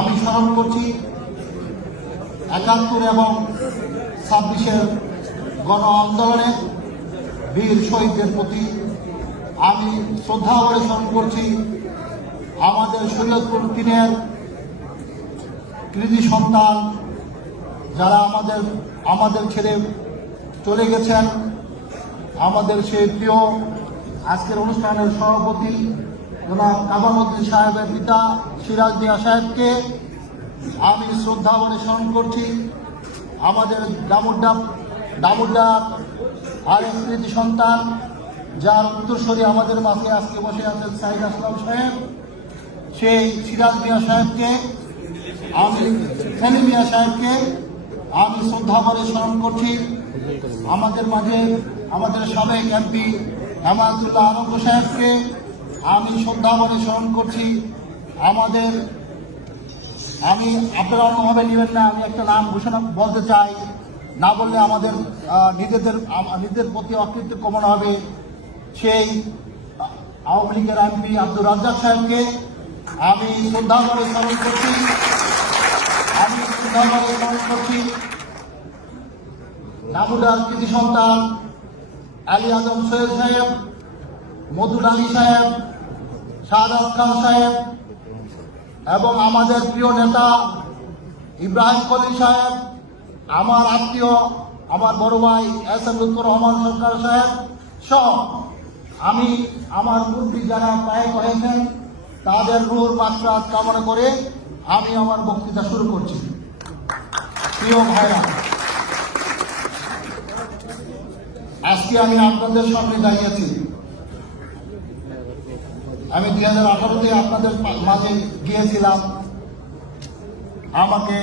আমি স্মরণ করছি ৭১ এবং ২৬-এর গণ আন্দোলনে বীর শহীদদের প্রতি আমি শ্রদ্ধা ভরে স্মরণ করছি। আমাদের শরীয়তপুর ৩-এর কৃতি সন্তান যারা আমাদের ছেড়ে চলে গেছেন, আমাদের সেই প্রিয় আজকের অনুষ্ঠানের সভাপতি জনাব কামালউদ্দিন সাহেবের পিতা সিরাজ মিয়া সাহেবকে আমি শ্রদ্ধা ভরে স্মরণ করছি। আমাদের ডামুড্ডা আরেক কৃতি সন্তান যার উত্তরসূরি আমাদের মাঝে আজকে বসে আছেন সাইদ আসলাম সাহেব, সেই সিরাজ মিয়া সাহেবকে সেলিম মিয়া সাহেবকে আমি শ্রদ্ধা ভরে স্মরণ করছি। আমাদের মাঝে আমাদের সাবেক এমপি হেমায়তুল্লাহ আনন্দ সাহেবকে আমি শ্রদ্ধা ভরে স্মরণ করছি। আমি আপনারা অন্যভাবে নেবেন না, আমি একটা নাম ঘোষণা বলতে চাই, না বললে আমাদের নিজেদের প্রতি অকৃতজ্ঞ মনে হবে। সেই আওয়ামী লীগের এমপি আব্দুর রাজ্জাক সাহেবকে আমি শ্রদ্ধা ভরে স্মরণ করছি। ডামুডার কৃতি সন্তান আলী আজম সৈয়দ সাহেব, মধুর আলী সাহেব, শাহাদাত খান সাহেব এবং আমাদের প্রিয় নেতা ইব্রাহিম খলিল সাহেব, আমার আত্মীয় আমার বড় ভাই এস.এম. লুৎফর রহমান সরকার সাহেব সহ আমি আমার মুরব্বী যারা প্রয়াত হয়েছেন তাদের রুহুর মাগফিরাত কামনা করে আমি আমার বক্তৃতা শুরু করছি। প্রিয় ভাইরা, আজকে আমি আপনাদের সামনে দাঁড়িয়েছি। আমি 2018-তে আপনাদের মাঝে গিয়েছিলাম। আমাকে